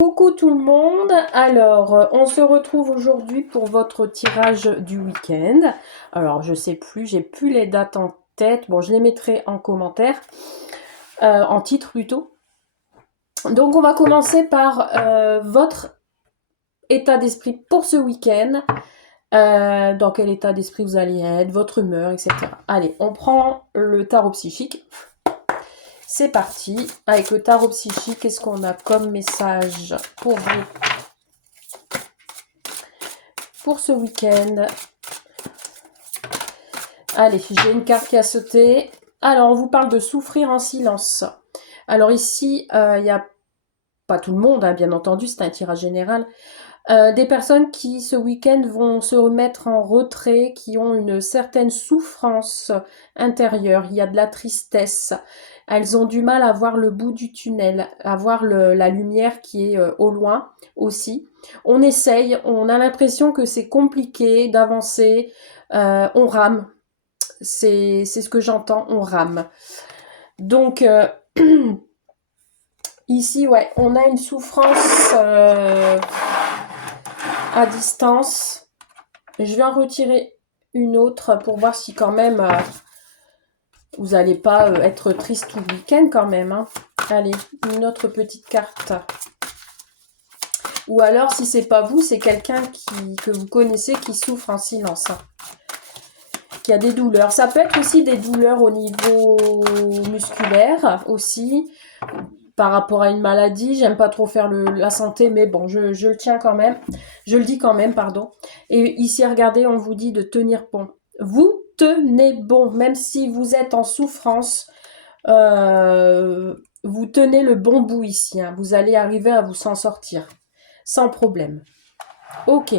Coucou tout le monde, alors on se retrouve aujourd'hui pour votre tirage du week-end. Alors je sais plus, j'ai plus les dates en tête, bon je les mettrai en commentaire, en titre plutôt. Donc on va commencer par votre état d'esprit pour ce week-end, dans quel état d'esprit vous allez être, votre humeur, etc. Allez, on prend le tarot psychique. C'est parti, avec le tarot psychique, qu'est-ce qu'on a comme message pour vous pour ce week-end? Allez, j'ai une carte qui a sauté. Alors, on vous parle de souffrir en silence. Alors ici, il n'y a pas tout le monde, hein, bien entendu, c'est un tirage général. Des personnes qui, ce week-end, vont se remettre en retrait, qui ont une certaine souffrance intérieure. Il y a de la tristesse. Elles ont du mal à voir le bout du tunnel, à voir la lumière qui est au loin aussi. On essaye, on a l'impression que c'est compliqué d'avancer. On rame. C'est ce que j'entends, on rame. Donc, ici, ouais, on a une souffrance à distance. Je vais en retirer une autre pour voir si quand même vous n'allez pas être triste tout le week-end quand même. Hein. Allez, une autre petite carte. Ou alors, si c'est pas vous, c'est quelqu'un que vous connaissez qui souffre en silence. Hein. Qui a des douleurs. Ça peut être aussi des douleurs au niveau musculaire aussi. Par rapport à une maladie, j'aime pas trop faire la santé, mais bon, je le tiens quand même. Je le dis quand même, pardon. Et ici, regardez, on vous dit de tenir bon. Vous tenez bon, même si vous êtes en souffrance, vous tenez le bon bout ici. Hein. Vous allez arriver à vous s'en sortir, sans problème. Ok.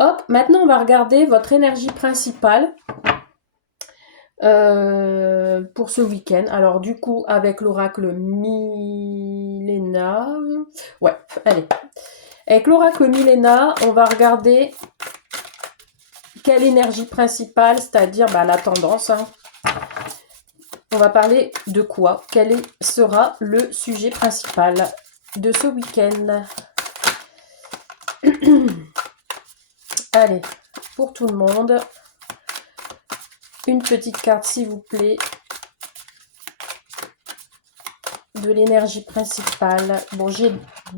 Hop, maintenant on va regarder votre énergie principale. Pour ce week-end. Alors du coup, avec l'oracle Milena, ouais, allez. Avec l'oracle Milena, on va regarder quelle énergie principale, c'est-à-dire la tendance. Hein. On va parler de quoi? Quel sera le sujet principal de ce week-end? Allez, pour tout le monde. Une petite carte, s'il vous plaît, de l'énergie principale. Bon, j'ai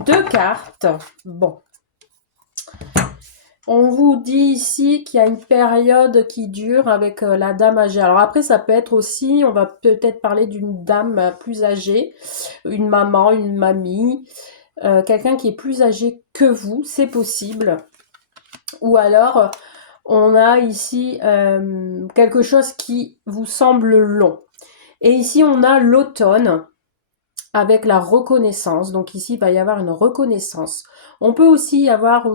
deux cartes. Bon. On vous dit ici qu'il y a une période qui dure avec la dame âgée. Alors après, ça peut être aussi, on va peut-être parler d'une dame plus âgée, une maman, une mamie, quelqu'un qui est plus âgé que vous, c'est possible. Ou alors, on a ici quelque chose qui vous semble long. Et ici, on a l'automne avec la reconnaissance. Donc ici, il va y avoir une reconnaissance. On peut aussi avoir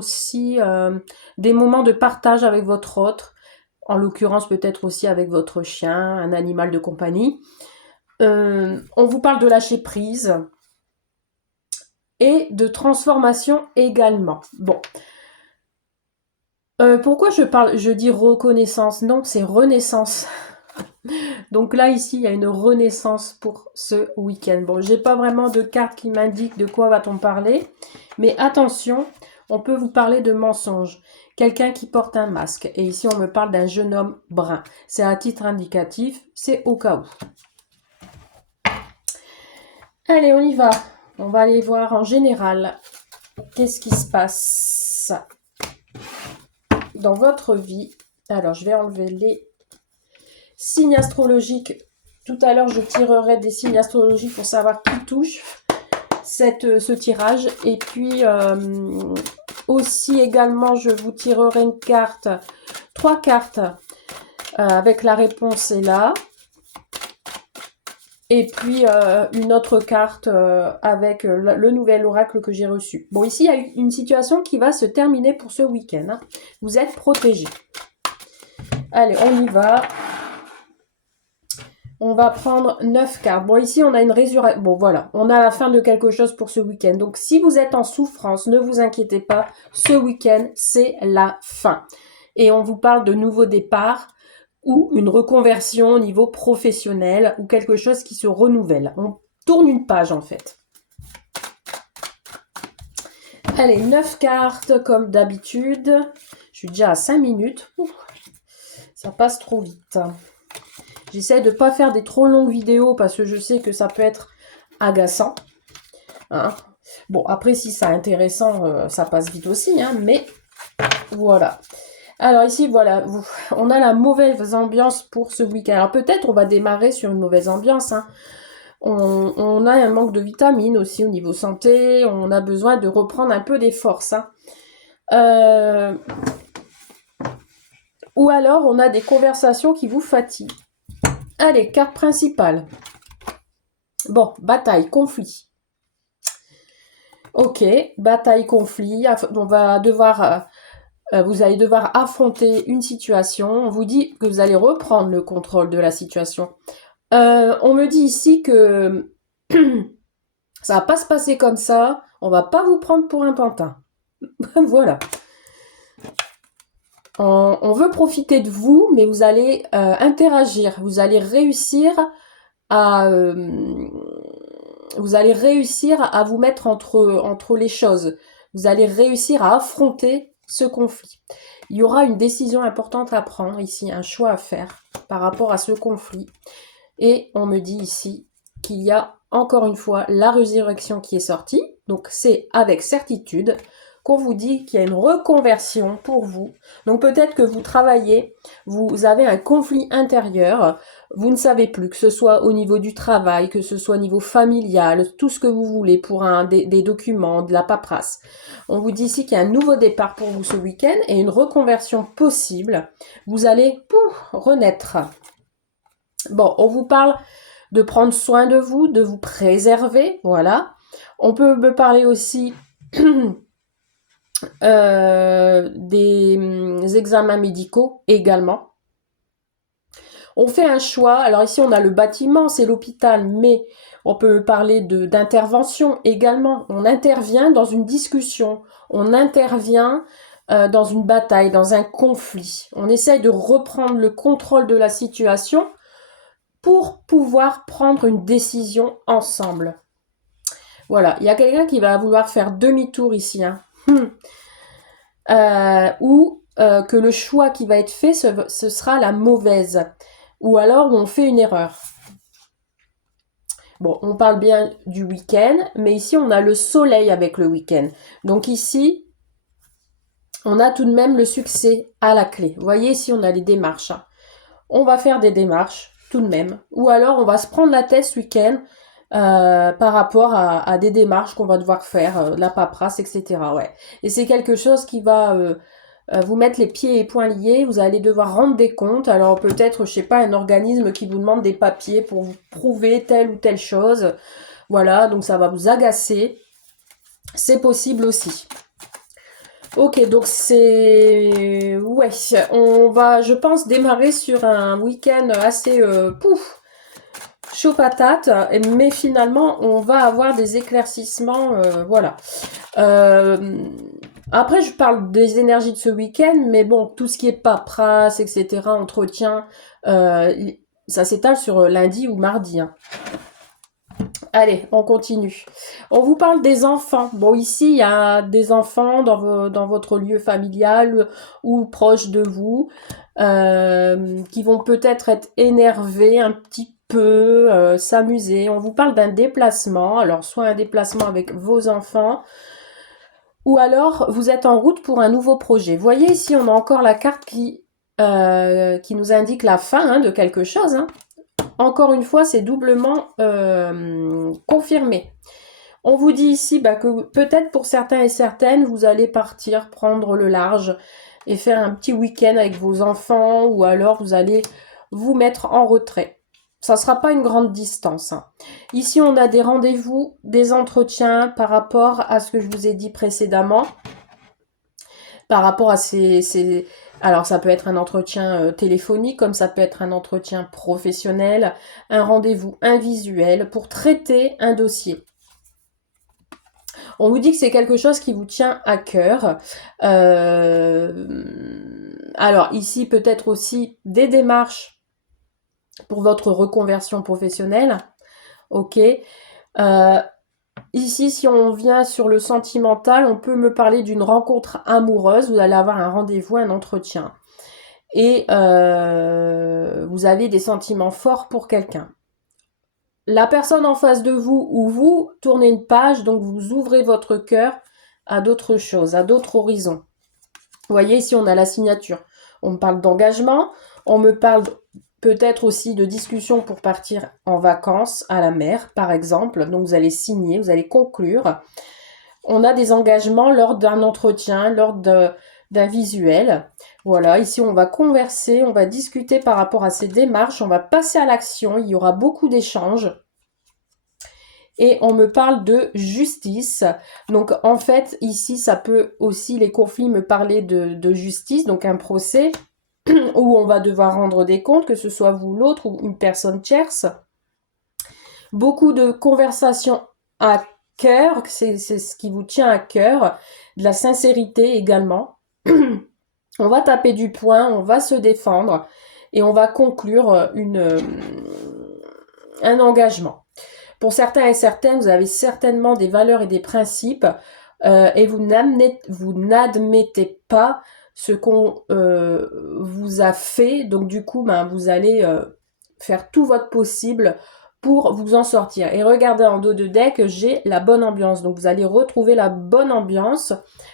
des moments de partage avec votre autre, en l'occurrence peut-être aussi avec votre chien, un animal de compagnie. On vous parle de lâcher prise et de transformation également. Bon. Pourquoi je dis reconnaissance? Non, c'est renaissance. Donc là, ici, il y a une renaissance pour ce week-end. Bon, j'ai pas vraiment de carte qui m'indique de quoi va-t-on parler. Mais attention, on peut vous parler de mensonge. Quelqu'un qui porte un masque. Et ici, on me parle d'un jeune homme brun. C'est à titre indicatif, c'est au cas où. Allez, on y va. On va aller voir en général qu'est-ce qui se passe dans votre vie. Alors, je vais enlever les signes astrologiques. Tout à l'heure, je tirerai des signes astrologiques pour savoir qui touche ce tirage. Et puis, aussi également, je vous tirerai une carte, 3 cartes, avec la réponse est là. Et puis, une autre carte avec le nouvel oracle que j'ai reçu. Bon, ici, il y a une situation qui va se terminer pour ce week-end. Hein. Vous êtes protégés. Allez, on y va. On va prendre 9 cartes. Bon, ici, on a une résurrection. Bon, voilà. On a la fin de quelque chose pour ce week-end. Donc, si vous êtes en souffrance, ne vous inquiétez pas. Ce week-end, c'est la fin. Et on vous parle de nouveau départ ou une reconversion au niveau professionnel ou quelque chose qui se renouvelle. On tourne une page, en fait. Allez, 9 cartes comme d'habitude. Je suis déjà à 5 minutes. Ouh, ça passe trop vite. J'essaie de ne pas faire des trop longues vidéos parce que je sais que ça peut être agaçant. Hein. Bon, après, si c'est intéressant, ça passe vite aussi. Hein, mais voilà. Alors ici, voilà, on a la mauvaise ambiance pour ce week-end. Alors peut-être on va démarrer sur une mauvaise ambiance. Hein. On a un manque de vitamines aussi au niveau santé. On a besoin de reprendre un peu des forces. Hein. Ou alors on a des conversations qui vous fatiguent. Allez, carte principale. Bon, bataille, conflit. Ok, bataille, conflit. On va devoir... vous allez devoir affronter une situation. On vous dit que vous allez reprendre le contrôle de la situation. On me dit ici que ça va pas se passer comme ça. On va pas vous prendre pour un pantin. Voilà. On veut profiter de vous, mais vous allez interagir. Vous allez réussir à vous mettre entre les choses. Vous allez réussir à affronter ce conflit. Il y aura une décision importante à prendre ici, un choix à faire par rapport à ce conflit. Et on me dit ici qu'il y a encore une fois la résurrection qui est sortie. Donc c'est avec certitude qu'on vous dit qu'il y a une reconversion pour vous. Donc peut-être que vous travaillez, vous avez un conflit intérieur, vous ne savez plus, que ce soit au niveau du travail, que ce soit au niveau familial, tout ce que vous voulez pour des documents, de la paperasse. On vous dit ici qu'il y a un nouveau départ pour vous ce week-end et une reconversion possible. Vous allez renaître. Bon, on vous parle de prendre soin de vous préserver, voilà. On peut me parler aussi des examens médicaux également. On fait un choix, alors ici on a le bâtiment, c'est l'hôpital, mais on peut parler d'intervention également. On intervient dans une discussion, on intervient dans une bataille, dans un conflit. On essaye de reprendre le contrôle de la situation pour pouvoir prendre une décision ensemble. Voilà, il y a quelqu'un qui va vouloir faire demi-tour ici, hein. Ou que le choix qui va être fait, ce sera la mauvaise. Ou alors on fait une erreur. Bon, on parle bien du week-end, mais ici on a le soleil avec le week-end. Donc ici, on a tout de même le succès à la clé. Vous voyez, ici on a les démarches. Hein. On va faire des démarches tout de même. Ou alors on va se prendre la tête ce week-end par rapport à des démarches qu'on va devoir faire, la paperasse, etc. Ouais. Et c'est quelque chose qui va vous mettre les pieds et poings liés. Vous allez devoir rendre des comptes. Alors peut-être, je sais pas, un organisme qui vous demande des papiers pour vous prouver telle ou telle chose. Voilà, donc ça va vous agacer. C'est possible aussi. Ok, donc c'est... Ouais, on va, je pense, démarrer sur un week-end assez... chaud patate, mais finalement, on va avoir des éclaircissements, voilà. Après, je parle des énergies de ce week-end, mais bon, tout ce qui est paperasse, etc., entretien, ça s'étale sur lundi ou mardi. Hein. Allez, on continue. On vous parle des enfants. Bon, ici, il y a des enfants dans votre lieu familial ou proche de vous qui vont peut-être être énervés un petit peu, s'amuser. On vous parle d'un déplacement. Alors, soit un déplacement avec vos enfants ou alors vous êtes en route pour un nouveau projet. Vous voyez, ici, on a encore la carte qui nous indique la fin de quelque chose. Hein. Encore une fois, c'est doublement confirmé. On vous dit ici que peut-être pour certains et certaines, vous allez partir prendre le large et faire un petit week-end avec vos enfants ou alors vous allez vous mettre en retrait. Ça ne sera pas une grande distance. Hein. Ici, on a des rendez-vous, des entretiens par rapport à ce que je vous ai dit précédemment. Par rapport à alors ça peut être un entretien téléphonique, comme ça peut être un entretien professionnel, un rendez-vous invisuel pour traiter un dossier. On vous dit que c'est quelque chose qui vous tient à cœur. Alors ici, peut-être aussi des démarches pour votre reconversion professionnelle. Ok. Ici, si on vient sur le sentimental, on peut me parler d'une rencontre amoureuse. Vous allez avoir un rendez-vous, un entretien. Et vous avez des sentiments forts pour quelqu'un. La personne en face de vous ou vous tournez une page, donc vous ouvrez votre cœur à d'autres choses, à d'autres horizons. Vous voyez, ici, on a la signature. On me parle d'engagement, on me parle peut-être aussi de discussion pour partir en vacances à la mer, par exemple. Donc, vous allez signer, vous allez conclure. On a des engagements lors d'un entretien, lors d'un visuel. Voilà, ici, on va converser, on va discuter par rapport à ces démarches, on va passer à l'action, il y aura beaucoup d'échanges. Et on me parle de justice. Donc en fait, ici, ça peut aussi, les conflits, me parler de justice, donc un procès où on va devoir rendre des comptes, que ce soit vous, l'autre ou une personne tierce. Beaucoup de conversations à cœur, c'est ce qui vous tient à cœur, de la sincérité également. On va taper du poing, on va se défendre et on va conclure un engagement. Pour certains et certaines, vous avez certainement des valeurs et des principes et vous n'admettez pas ce qu'on vous a fait. Donc du coup, vous allez faire tout votre possible pour vous en sortir. Et regardez en dos de deck, j'ai la bonne ambiance. Donc vous allez retrouver la bonne ambiance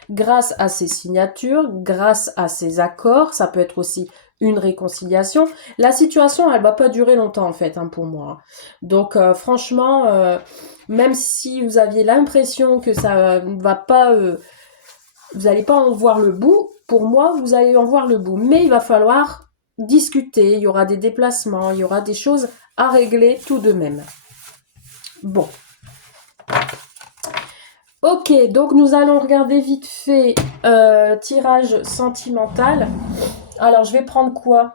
grâce à ces signatures, grâce à ces accords. Ça peut être aussi une réconciliation. La situation, elle va pas durer longtemps en fait, pour moi. Donc franchement, même si vous aviez l'impression que ça ne va pas, vous n'allez pas en voir le bout, pour moi, vous allez en voir le bout. Mais il va falloir discuter, il y aura des déplacements, il y aura des choses à régler tout de même. Bon. Ok, donc nous allons regarder vite fait tirage sentimental. Alors, je vais prendre quoi?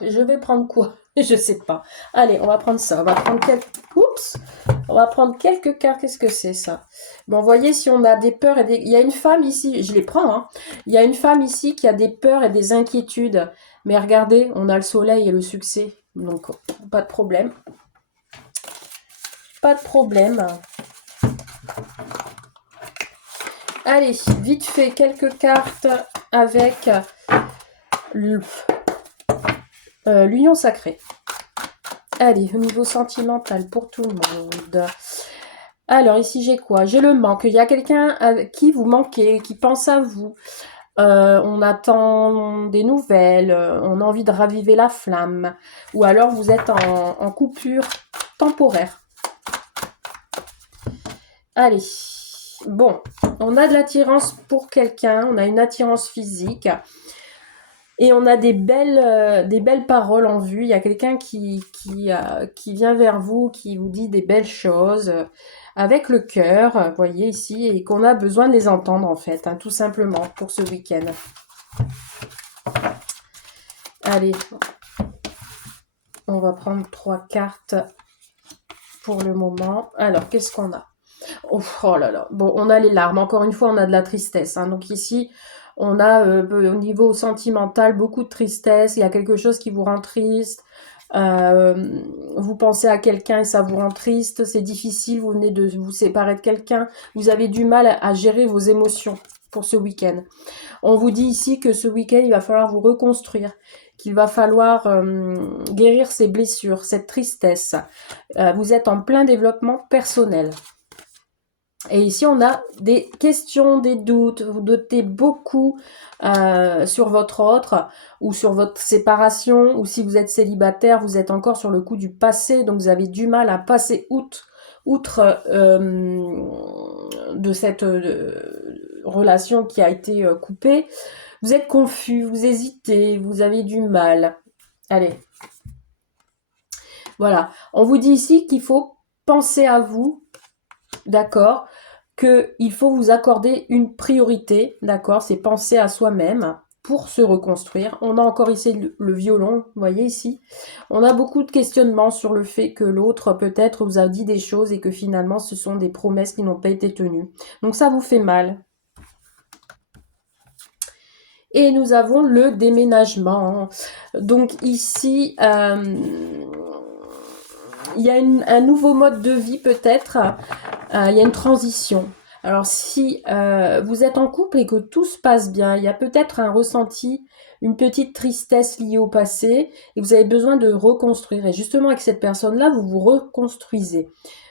Je sais pas. Allez, on va prendre ça. On va prendre quelques... Oups. On va prendre quelques cartes. Qu'est-ce que c'est, ça? Bon, voyez, si on a des peurs et des... Il y a une femme ici, je les prends, Il y a une femme ici qui a des peurs et des inquiétudes. Mais regardez, on a le soleil et le succès. Donc, pas de problème. Pas de problème. Allez, vite fait, quelques cartes avec l'union sacrée. Allez, au niveau sentimental pour tout le monde. Alors, ici, j'ai quoi? J'ai le manque. Il y a quelqu'un qui vous manquez, qui pense à vous. On attend des nouvelles. On a envie de raviver la flamme. Ou alors, vous êtes en coupure temporaire. Allez. Bon, on a de l'attirance pour quelqu'un. On a une attirance physique. Et on a des belles paroles en vue. Il y a quelqu'un qui vient vers vous, qui vous dit des belles choses avec le cœur, vous voyez ici, et qu'on a besoin de les entendre en fait, tout simplement, pour ce week-end. Allez, on va prendre 3 cartes pour le moment. Alors, qu'est-ce qu'on a? Oh là là. Bon, on a les larmes. Encore une fois, on a de la tristesse. Donc ici, on a au niveau sentimental beaucoup de tristesse. Il y a quelque chose qui vous rend triste. Vous pensez à quelqu'un et ça vous rend triste. C'est difficile. Vous venez de vous séparer de quelqu'un. Vous avez du mal à gérer vos émotions pour ce week-end. On vous dit ici que ce week-end, il va falloir vous reconstruire. Qu'il va falloir guérir ces blessures, cette tristesse. Vous êtes en plein développement personnel. Et ici, on a des questions, des doutes. Vous doutez beaucoup sur votre autre ou sur votre séparation. Ou si vous êtes célibataire, vous êtes encore sur le coup du passé. Donc, vous avez du mal à passer outre de cette relation qui a été coupée. Vous êtes confus, vous hésitez, vous avez du mal. Allez. Voilà. On vous dit ici qu'il faut penser à vous. D'accord, qu'il faut vous accorder une priorité, d'accord, c'est penser à soi-même pour se reconstruire. On a encore ici le violon, vous voyez ici. On a beaucoup de questionnements sur le fait que l'autre peut-être vous a dit des choses et que finalement ce sont des promesses qui n'ont pas été tenues. Donc ça vous fait mal. Et nous avons le déménagement. Donc ici, il y a un nouveau mode de vie peut-être, il y a une transition. Alors si vous êtes en couple et que tout se passe bien, il y a peut-être un ressenti, une petite tristesse liée au passé et vous avez besoin de reconstruire. Et justement avec cette personne-là, vous vous reconstruisez.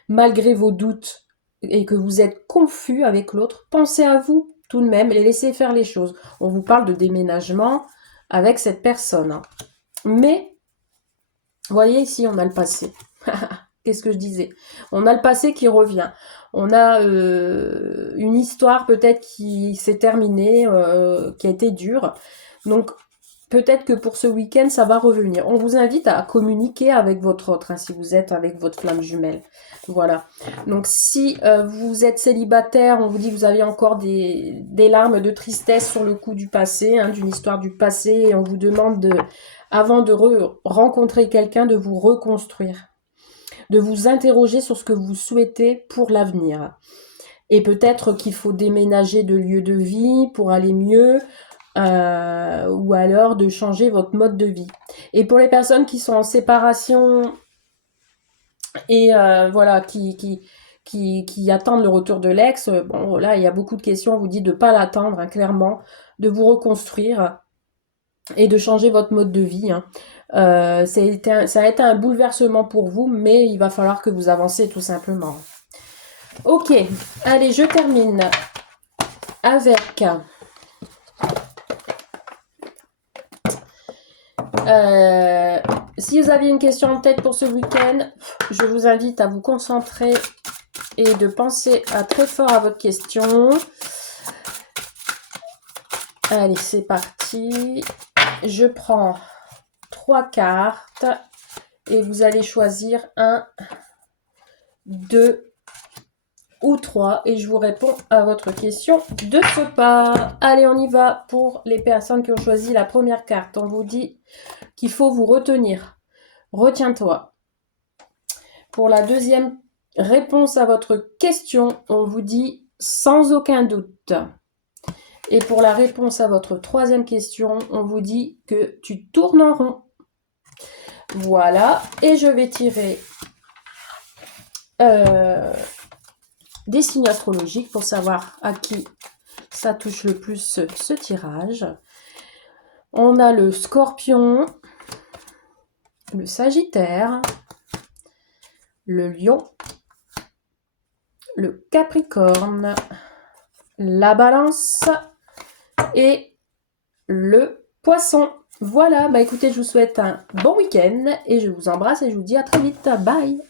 Malgré vos doutes et que vous êtes confus avec l'autre, pensez à vous tout de même et laissez faire les choses. On vous parle de déménagement avec cette personne, hein. Mais, voyez ici, on a le passé. Qu'est-ce que je disais? On a le passé qui revient. On a une histoire peut-être qui s'est terminée, qui a été dure. Donc, peut-être que pour ce week-end, ça va revenir. On vous invite à communiquer avec votre autre, hein, si vous êtes avec votre flamme jumelle. Voilà. Donc, si vous êtes célibataire, on vous dit que vous avez encore des larmes de tristesse sur le coup du passé, hein, d'une histoire du passé, et on vous demande de, avant de rencontrer quelqu'un, de vous reconstruire, de vous interroger sur ce que vous souhaitez pour l'avenir. Et peut-être qu'il faut déménager de lieu de vie pour aller mieux, ou alors de changer votre mode de vie. Et pour les personnes qui sont en séparation et voilà, qui attendent le retour de l'ex, bon là il y a beaucoup de questions, on vous dit de ne pas l'attendre, hein, clairement, de vous reconstruire et de changer votre mode de vie, hein. Ça a été un bouleversement pour vous, mais il va falloir que vous avancez tout simplement. Ok, allez, je termine avec si vous aviez une question en tête pour ce week-end, je vous invite à vous concentrer et de penser très fort à votre question. Allez, c'est parti. Je prends 3 cartes et vous allez choisir 1, 2 ou 3 et je vous réponds à votre question de ce pas. Allez, on y va pour les personnes qui ont choisi la première carte. On vous dit qu'il faut vous retenir. Retiens-toi. Pour la deuxième réponse à votre question, on vous dit sans aucun doute. Et pour la réponse à votre troisième question, on vous dit que tu tournes en rond. Voilà, et je vais tirer des signes astrologiques pour savoir à qui ça touche le plus ce tirage. On a le Scorpion, le Sagittaire, le Lion, le Capricorne, la Balance et le Poisson. Voilà, bah écoutez, je vous souhaite un bon week-end et je vous embrasse et je vous dis à très vite. Bye!